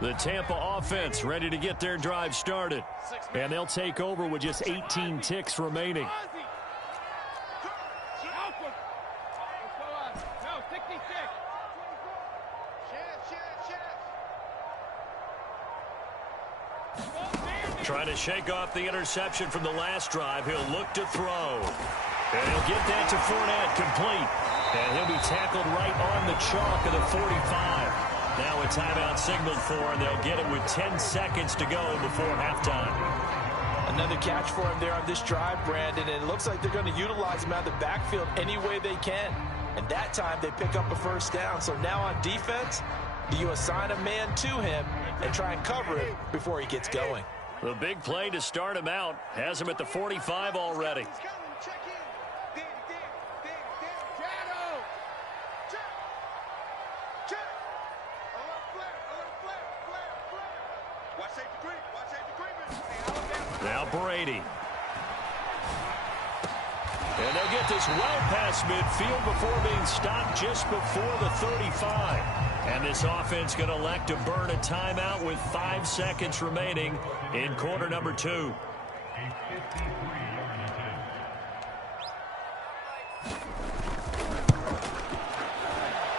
The Tampa offense ready to get their drive started. And they'll take over with just 18 ticks remaining. Trying to shake off the interception from the last drive. He'll look to throw. And he'll get that to Fournette, complete. And he'll be tackled right on the chalk of the 45. Now a timeout signaled for, and they'll get it with 10 seconds to go before halftime. Another catch for him there on this drive, Brandon. And it looks like they're going to utilize him out of the backfield any way they can. And that time they pick up a first down. So now on defense, you assign a man to him and try and cover it before he gets going. The big play to start him out has him at the 45 already. Now Brady. And they'll get this well past midfield before being stopped just before the 35. And this offense going to elect to burn a timeout with 5 seconds remaining in quarter number 2.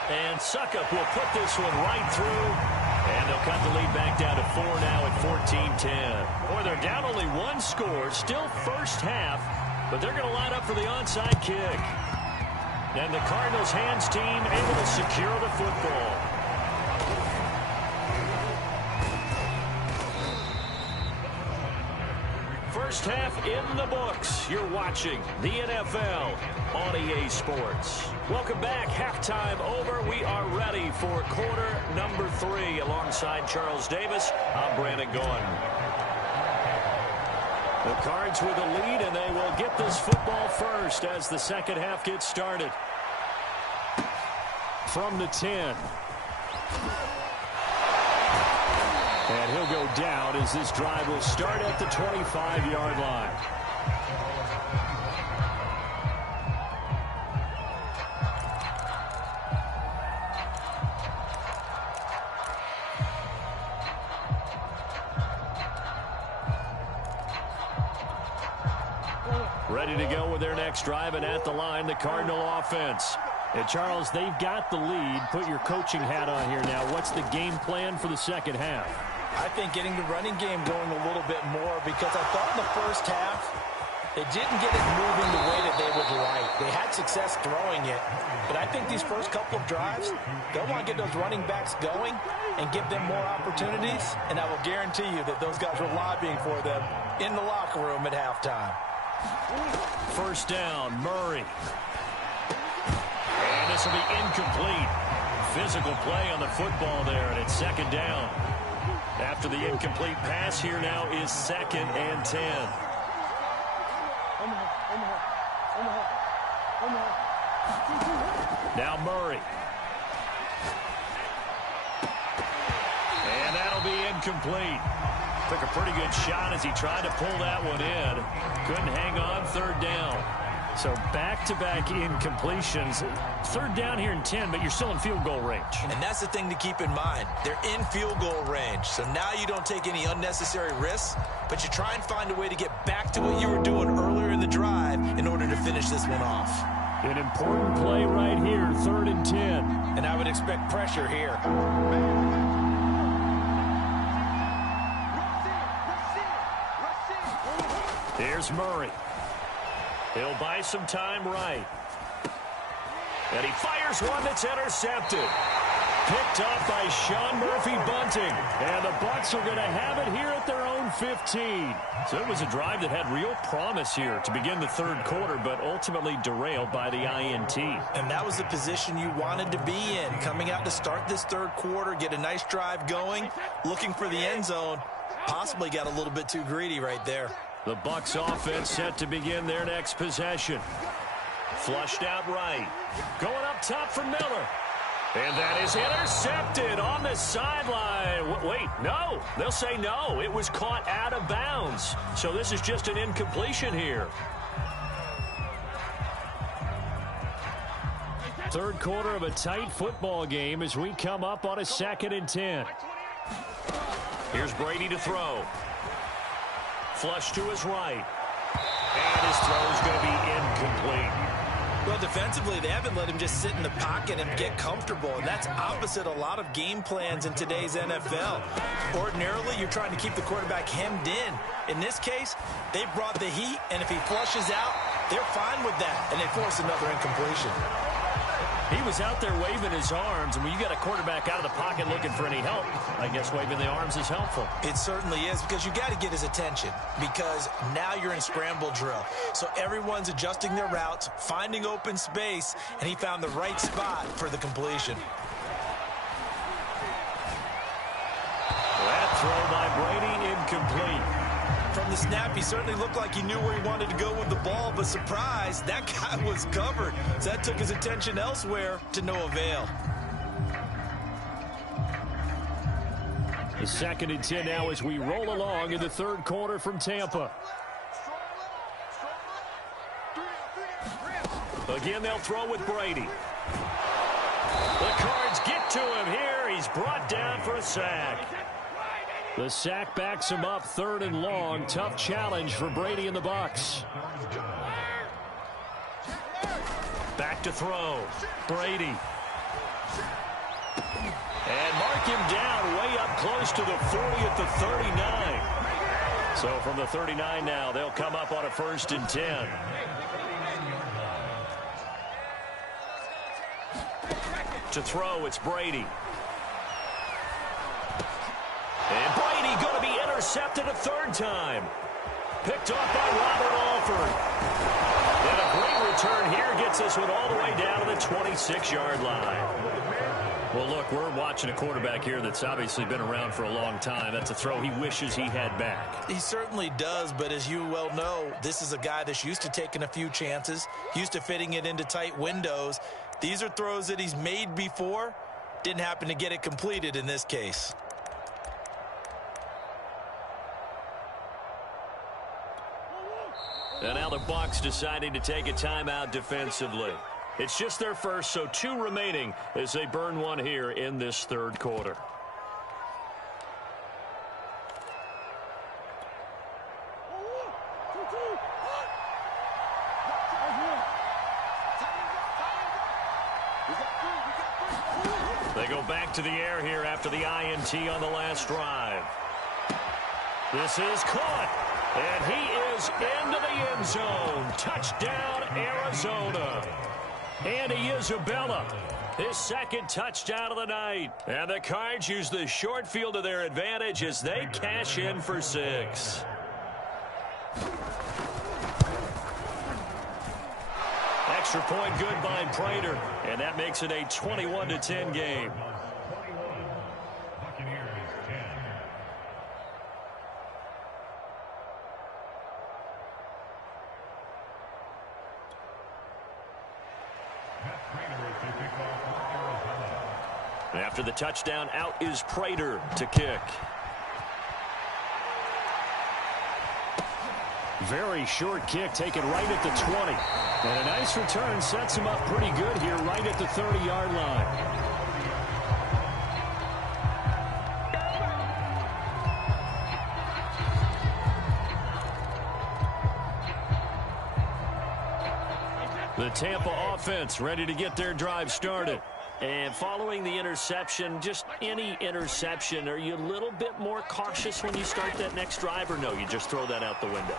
And Suckup will put this one right through. And they'll cut the lead back down to 4 now at 14-10. Boy, they're down only 1 score, still first half, but they're going to line up for the onside kick. And the Cardinals hands team able to secure the football. First half in the books. You're watching the NFL on EA Sports. Welcome back. Halftime over. We are ready for quarter number 3. Alongside Charles Davis, I'm Brandon Gordon. The Cards with the lead, and they will get this football first as the second half gets started. From the 10. And he'll go down as this drive will start at the 25-yard line. Ready to go with their next drive, and at the line, the Cardinal offense. And Charles, they've got the lead. Put your coaching hat on here now. What's the game plan for the second half? I think getting the running game going a little bit more, because I thought in the first half they didn't get it moving the way that they would like. They had success throwing it, but I think these first couple of drives, they'll want to get those running backs going and give them more opportunities, and I will guarantee you that those guys were lobbying for them in the locker room at halftime. First down, Murray. And this will be incomplete. Physical play on the football there, and it's second down. After the incomplete pass, here now is 2nd and 10. Now Murray. And that'll be incomplete. Took a pretty good shot as he tried to pull that one in. Couldn't hang on, 3rd down. So back-to-back incompletions. 3rd down here in 10, but you're still in field goal range. And that's the thing to keep in mind. They're in field goal range. So now you don't take any unnecessary risks, but you try and find a way to get back to what you were doing earlier in the drive in order to finish this one off. An important play right here, 3rd and 10. And I would expect pressure here. Here's Murray. He'll buy some time right. And he fires one that's intercepted. Picked off by Sean Murphy-Bunting. And the Bucs are going to have it here at their own 15. So it was a drive that had real promise here to begin the 3rd quarter, but ultimately derailed by the INT. And that was the position you wanted to be in. Coming out to start this 3rd quarter, get a nice drive going, looking for the end zone. Possibly got a little bit too greedy right there. The Bucs offense set to begin their next possession. Flushed out right. Going up top for Miller. And that is intercepted on the sideline. Wait, no. They'll say no. It was caught out of bounds. So this is just an incompletion here. 3rd quarter of a tight football game as we come up on a 2nd and 10. Here's Brady to throw. Flush to his right. And his throw is going to be incomplete. Well, defensively, they haven't let him just sit in the pocket and get comfortable, and that's opposite a lot of game plans in today's NFL. Ordinarily, you're trying to keep the quarterback hemmed in. In this case, they brought the heat, and if he flushes out, they're fine with that, and they force another incompletion. He was out there waving his arms, and when you got a quarterback out of the pocket looking for any help, I guess waving the arms is helpful. It certainly is, because you got to get his attention, because now you're in scramble drill. So everyone's adjusting their routes, finding open space, and he found the right spot for the completion. That throw by Brady incomplete. From the snap, he certainly looked like he knew where he wanted to go with the ball, but surprise, that guy was covered. So that took his attention elsewhere to no avail. The 2nd and 10 now as we roll along in the third quarter from Tampa. Again, they'll throw with Brady. The Cards get to him here. He's brought down for a sack. The sack backs him up 3rd and long. Tough challenge for Brady and the Bucs. Back to throw. Brady. And mark him down way up close to the 40 at the 39. So from the 39 now, they'll come up on a 1st and 10. To throw, it's Brady. And Brady going to be intercepted a 3rd time. Picked off by Robert Alford. And a great return here gets this one all the way down to the 26-yard line. Well, look, we're watching a quarterback here that's obviously been around for a long time. That's a throw he wishes he had back. He certainly does, but as you well know, this is a guy that's used to taking a few chances, used to fitting it into tight windows. These are throws that he's made before. Didn't happen to get it completed in this case. And now the Bucs deciding to take a timeout defensively. It's just their first, so 2 remaining as they burn one here in this 3rd quarter. They go back to the air here after the INT on the last drive. This is caught, and he is into the end zone. Touchdown, Arizona. Andy Isabella, his 2nd touchdown of the night. And the Cards use the short field to their advantage as they cash in for 6. Extra point good by Prater, and that makes it a 21-10 game. After the touchdown, out is Prater to kick. Very short kick taken right at the 20. And a nice return sets him up pretty good here right at the 30-yard line. The Tampa offense ready to get their drive started. And following the interception, just any interception, are you a little bit more cautious when you start that next drive, or no, you just throw that out the window?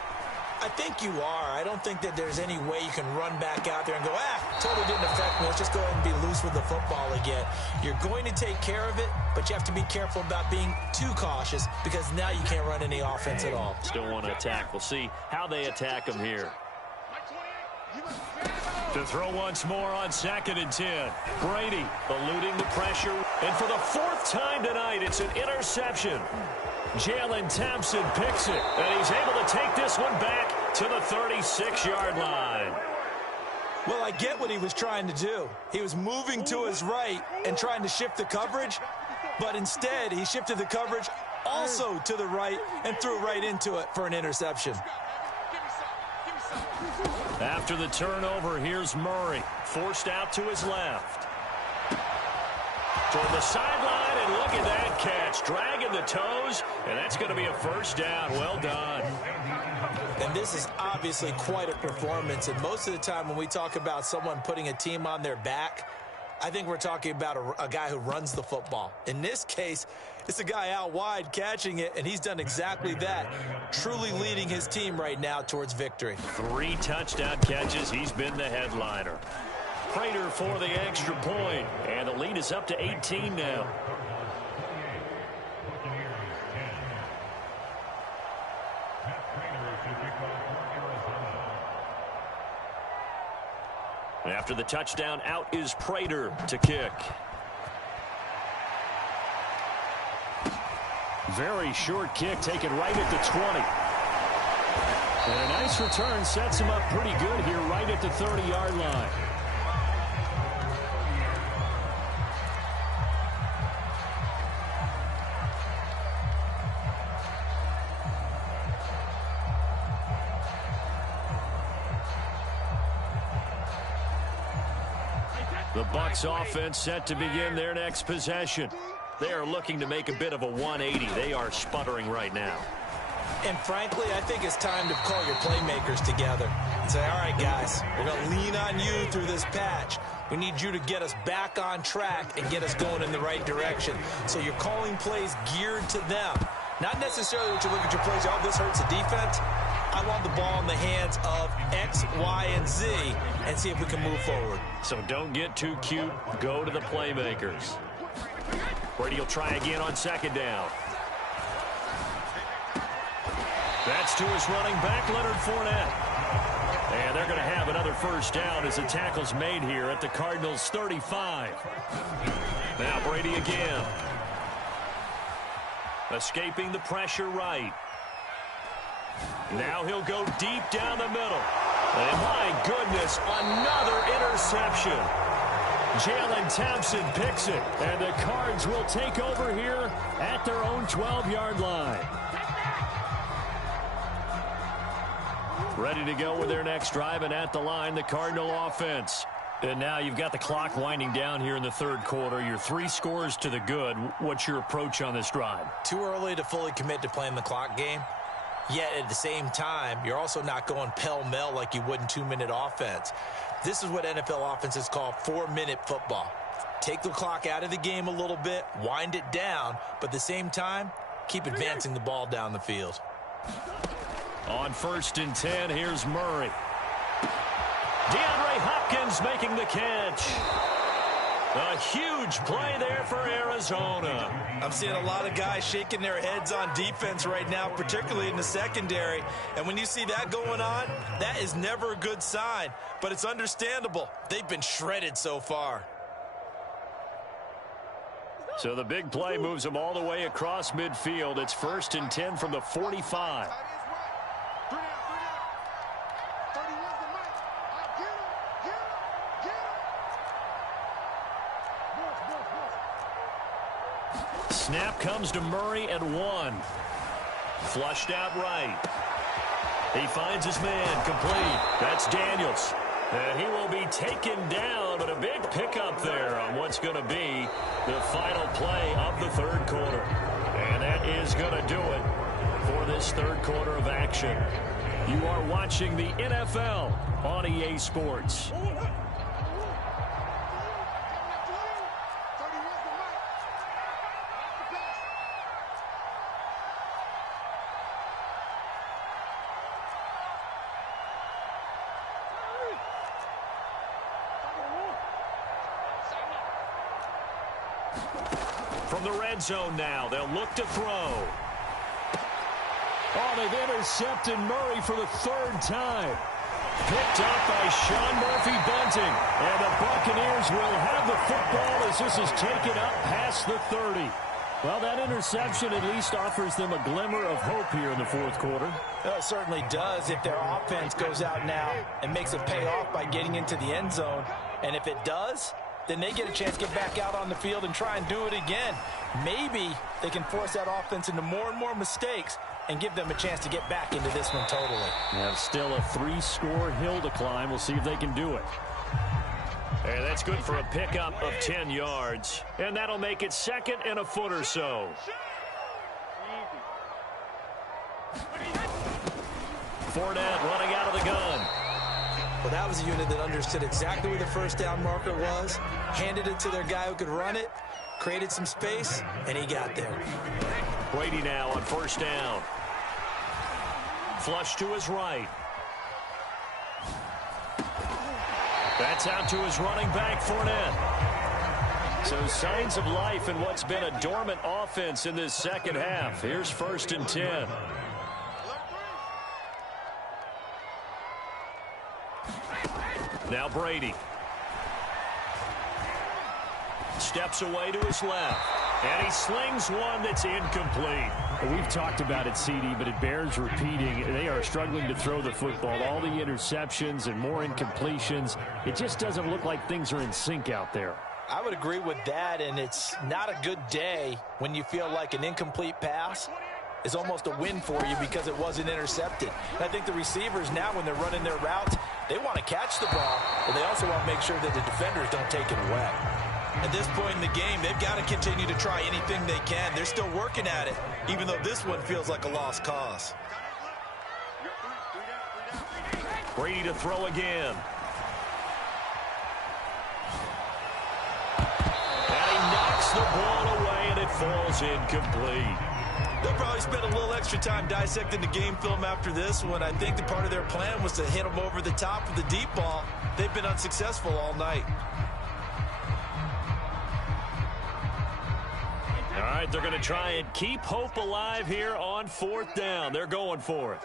I think you are. I don't think that there's any way you can run back out there and go, totally didn't affect me. Let's just go ahead and be loose with the football again. You're going to take care of it, but you have to be careful about being too cautious because now you can't run any offense at all. Still want to attack. We'll see how they attack them here. To throw once more on 2nd and 10. Brady eluding the pressure. And for the 4th time tonight, it's an interception. Jalen Thompson picks it, and he's able to take this one back to the 36-yard line. Well, I get what he was trying to do. He was moving to his right and trying to shift the coverage, but instead he shifted the coverage also to the right and threw right into it for an interception. After the turnover, here's Murray, forced out to his left. Toward the sideline, and look at that catch. Dragging the toes, and that's going to be a first down. Well done. And this is obviously quite a performance. And most of the time when we talk about someone putting a team on their back, I think we're talking about a guy who runs the football. In this case, it's a guy out wide catching it, and he's done exactly that, truly leading his team right now towards victory. 3 touchdown catches. He's been the headliner. Prater for the extra point, and the lead is up to 18 now. After the touchdown, out is Prater to kick. Very short kick, taken right at the 20. And a nice return sets him up pretty good here right at the 30-yard line. The Bucs offense set to begin their next possession. They are looking to make a bit of a 180. They are sputtering right now. And frankly, I think it's time to call your playmakers together and say, all right, guys, we're going to lean on you through this patch. We need you to get us back on track and get us going in the right direction. So you're calling plays geared to them. Not necessarily what you look at your plays, oh, this hurts the defense. I want the ball in the hands of X, Y, and Z and see if we can move forward. So don't get too cute. Go to the playmakers. Brady will try again on second down. That's to his running back, Leonard Fournette. And they're going to have another first down as the tackle's made here at the Cardinals' 35. Now Brady again. Escaping the pressure right. Now he'll go deep down the middle. And my goodness, another interception. Jalen Thompson picks it, and the Cards will take over here at their own 12-yard line. Ready to go with their next drive, and at the line, the Cardinal offense. And now you've got the clock winding down here in the third quarter. You're 3 scores to the good. What's your approach on this drive? Too early to fully commit to playing the clock game. Yet at the same time, you're also not going pell-mell like you would in 2-minute offense. This is what NFL offenses call 4-minute football. Take the clock out of the game a little bit, wind it down, but at the same time, keep advancing the ball down the field. On 1st and 10, here's Murray. DeAndre Hopkins making the catch. A huge play there for Arizona. I'm seeing a lot of guys shaking their heads on defense right now, particularly in the secondary. And when you see that going on, that is never a good sign. But it's understandable. They've been shredded so far. So the big play moves them all the way across midfield. It's 1st and 10 from the 45. Snap comes to Murray at 1. Flushed out right. He finds his man complete. That's Daniels. And he will be taken down, but a big pickup there on what's going to be the final play of the third quarter. And that is going to do it for this third quarter of action. You are watching the NFL on EA Sports. From the red zone now, they'll look to throw. Oh, they've intercepted Murray for the 3rd time. Picked up by Sean Murphy-Bunting. And the Buccaneers will have the football as this is taken up past the 30. Well, that interception at least offers them a glimmer of hope here in the fourth quarter. It certainly does if their offense goes out now and makes it pay off by getting into the end zone. And if it does, then they get a chance to get back out on the field and try and do it again. Maybe they can force that offense into more and more mistakes and give them a chance to get back into this one totally. They have still a 3-score hill to climb. We'll see if they can do it. And that's good for a pickup of 10 yards. And that'll make it 2nd and a foot or so. Fournette running out of the gun. Well, that was a unit that understood exactly where the first down marker was, handed it to their guy who could run it, created some space, and he got there. Brady now on 1st down. Flush to his right. That's out to his running back, Fournette. So signs of life in what's been a dormant offense in this second half. Here's 1st and 10. Now Brady. Steps away to his left. And he slings one that's incomplete. We've talked about it, CD, but it bears repeating. They are struggling to throw the football. All the interceptions and more incompletions. It just doesn't look like things are in sync out there. I would agree with that, and it's not a good day when you feel like an incomplete pass is almost a win for you because it wasn't intercepted. And I think the receivers now, when they're running their routes, they want to catch the ball, but they also want to make sure that the defenders don't take it away. At this point in the game, they've got to continue to try anything they can. They're still working at it, even though this one feels like a lost cause. Brady to throw again. And he knocks the ball away, and it falls incomplete. They'll probably spend a little extra time dissecting the game film after this one. I think the part of their plan was to hit them over the top of the deep ball. They've been unsuccessful all night. All right, they're going to try and keep hope alive here on 4th down. They're going for it.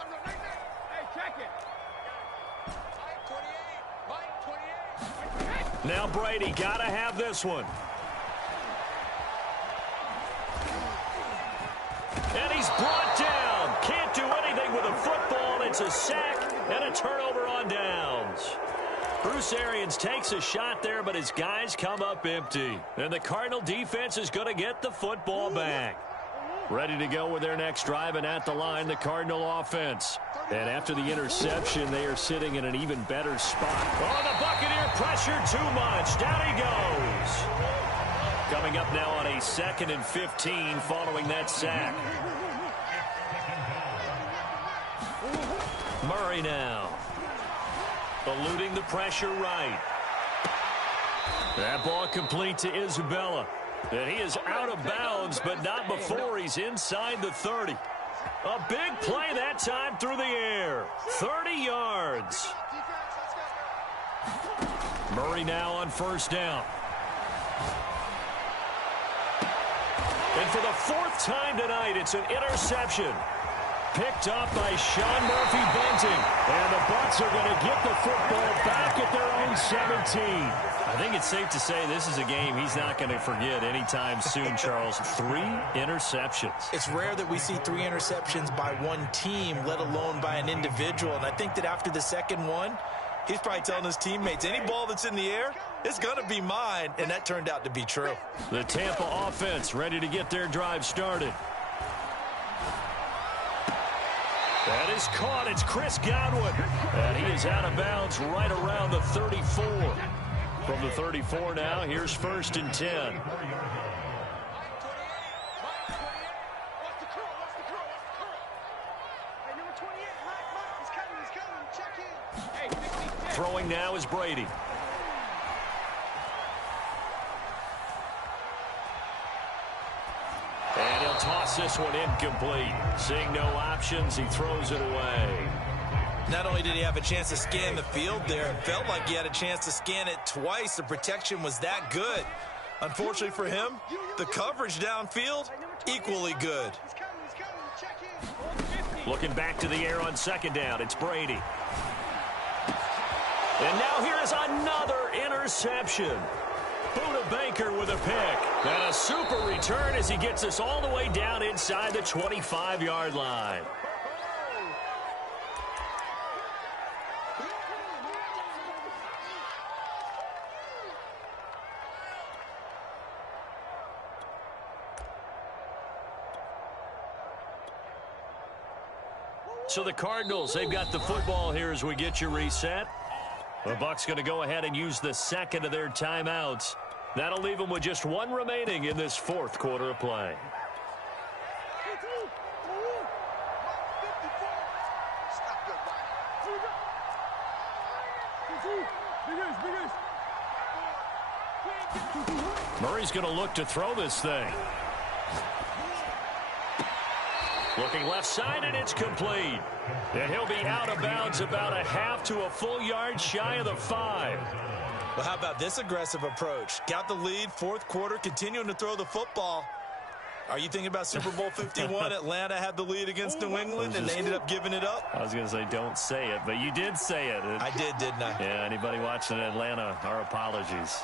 Now Brady, got to have this one. And he's brought down. Can't do anything with a football. It's a sack and a turnover on downs. Bruce Arians takes a shot there, but his guys come up empty. And the Cardinal defense is going to get the football back. Ready to go with their next drive, and at the line, the Cardinal offense. And after the interception, they are sitting in an even better spot. Oh, the Buccaneer pressure too much. Down he goes. Coming up now on a 2nd and 15 following that sack. Murray now. Eluding the pressure right. That ball complete to Isabella. And he is out of bounds, but not before he's inside the 30. A big play that time through the air. 30 yards. Murray now on 1st down. And for the 4th time tonight, it's an interception. Picked up by Sean Murphy-Bunting. And the Bucs are going to get the football back at their own 17. I think it's safe to say this is a game he's not going to forget anytime soon, Charles. 3 interceptions. It's rare that we see 3 interceptions by one team, let alone by an individual. And I think that after the second one, he's probably telling his teammates, any ball that's in the air, it's going to be mine. And that turned out to be true. The Tampa offense ready to get their drive started. That is caught. It's Chris Godwin. And he is out of bounds right around the 34. From the 34 now, here's 1st and 10. Throwing now is Brady. And he'll toss this one incomplete. Seeing no options, he throws it away. Not only did he have a chance to scan the field there, it felt like he had a chance to scan it twice. The protection was that good. Unfortunately for him, the coverage downfield, equally good. Looking back to the air on 2nd down, it's Brady. And now here is another interception. Buda Baker with a pick. And a super return as he gets us all the way down inside the 25-yard line. So the Cardinals, they've got the football here as we get you reset. The Bucs going to go ahead and use the second of their timeouts. That'll leave them with just one remaining in this fourth quarter of play. Murray's going to look to throw this thing. Looking left side, and it's complete. And he'll be out of bounds about a half to a full yard shy of the 5. Well, how about this aggressive approach? Got the lead, fourth quarter, continuing to throw the football. Are you thinking about Super Bowl 51? Atlanta had the lead against New England, and they ended up giving it up? I was going to say don't say it, but you did say it. I did, didn't I? Yeah, anybody watching Atlanta, our apologies.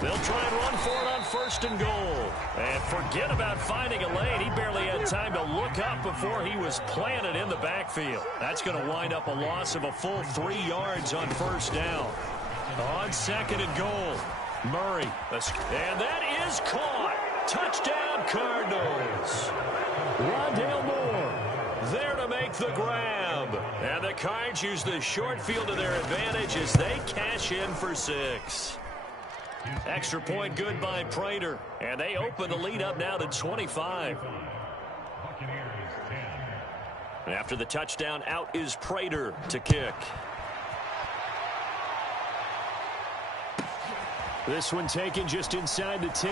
They'll try and run for it on first and goal. And forget about finding a lane. He barely had time to look up before he was planted in the backfield. That's going to wind up a loss of a full 3 yards on first down. On second and goal, Murray. And that is caught. Touchdown, Cardinals. Rondale Moore there to make the grab. And the Cards use the short field to their advantage as they cash in for 6. Extra point good by Prater. And they open the lead up now to 25. And after the touchdown, out is Prater to kick. This one taken just inside the 10.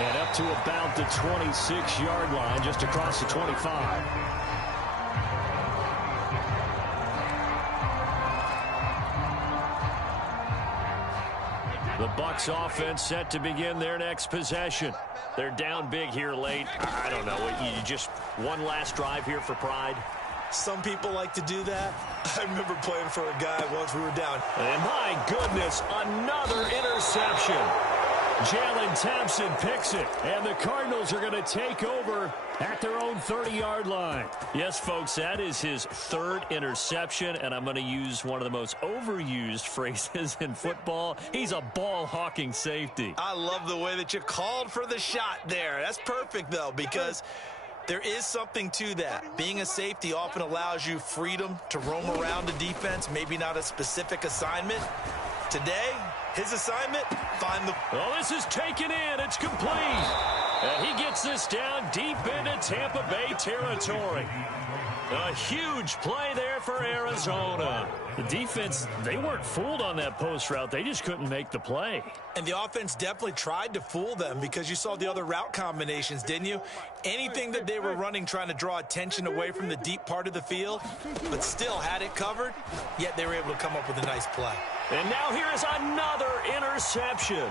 And up to about the 26-yard line, just across the 25. The Bucs offense set to begin their next possession. They're down big here late. I don't know. You just one last drive here for pride. Some people like to do that. I remember playing for a guy once we were down. And my goodness, another interception. Jalen Thompson picks it, and the Cardinals are going to take over at their own 30-yard line. Yes, folks, that is his third interception, and I'm going to use one of the most overused phrases in football. He's a ball-hawking safety. I love the way that you called for the shot there. That's perfect, though, because there is something to that. Being a safety often allows you freedom to roam around the defense, maybe not a specific assignment. Today, his assignment, find the... Oh, this is taken in. It's complete. And he gets this down deep into Tampa Bay territory. A huge play there for Arizona. The defense, they weren't fooled on that post route. They just couldn't make the play. And the offense definitely tried to fool them because you saw the other route combinations, didn't you? Anything that they were running trying to draw attention away from the deep part of the field, but still had it covered, yet they were able to come up with a nice play. And now here is another interception.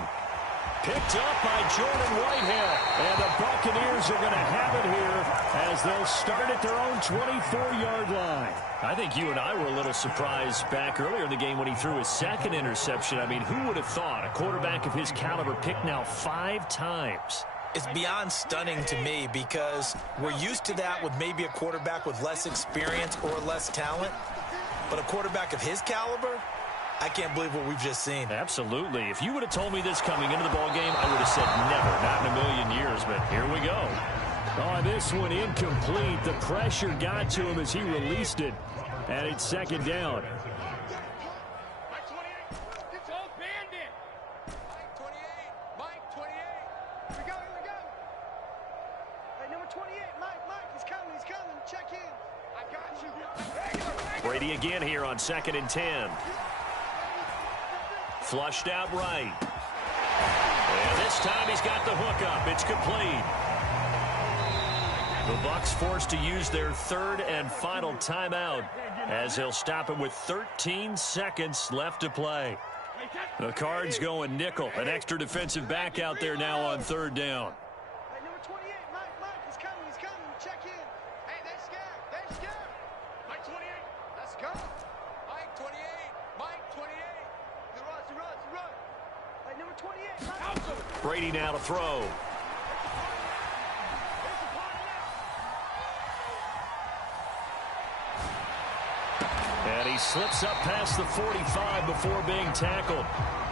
Picked up by Jordan Whitehead. And the Buccaneers are going to have it here as they'll start at their own 24-yard line. I think you and I were a little surprised back earlier in the game when he threw his second interception. I mean, who would have thought a quarterback of his caliber picked now 5 times? It's beyond stunning to me because we're used to that with maybe a quarterback with less experience or less talent. But a quarterback of his caliber, I can't believe what we've just seen. Absolutely. If you would have told me this coming into the ballgame, I would have said never, not in a million years, but here we go. Oh, this one incomplete. The pressure got to him as he released it, and it's second down. Brady again here on 2nd and 10. Flushed out right. And this time he's got the hook up. It's complete. The Bucs forced to use their third and final timeout as they'll stop him with 13 seconds left to play. The Cards going nickel. An extra defensive back out there now on third down. Brady now to throw. And he slips up past the 45 before being tackled.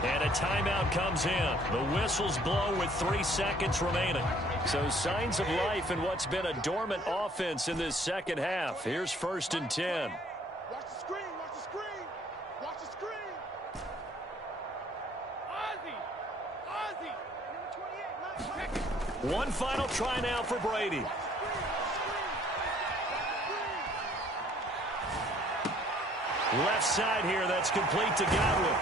And a timeout comes in. The whistles blow with 3 seconds remaining. So signs of life in what's been a dormant offense in this second half. Here's 1st and 10. Watch the screen, watch the screen, watch the screen. Ozzie, One final try now for Brady. Left side here, that's complete to Godwin.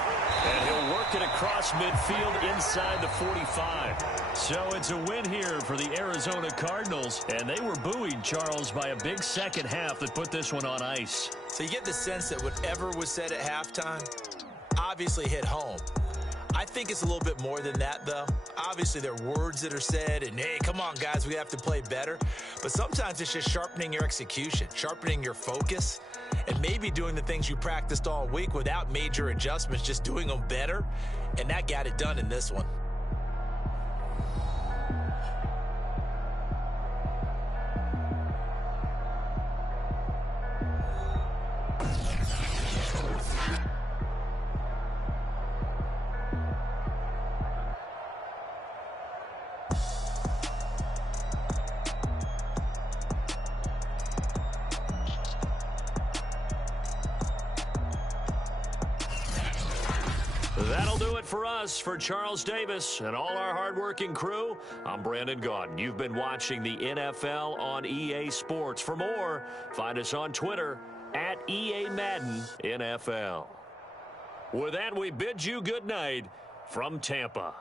And he'll work it across midfield inside the 45. So it's a win here for the Arizona Cardinals. And they were buoyed, Charles, by a big second half that put this one on ice. So you get the sense that whatever was said at halftime obviously hit home. I think it's a little bit more than that, though. Obviously, there are words that are said, and, hey, come on, guys, we have to play better. But sometimes it's just sharpening your execution, sharpening your focus, and maybe doing the things you practiced all week without major adjustments, just doing them better. And that got it done in this one. That'll do it for us. For Charles Davis and all our hardworking crew, I'm Brandon Gaudin. You've been watching the NFL on EA Sports. For more, find us on Twitter at EA Madden NFL. With that, we bid you good night from Tampa.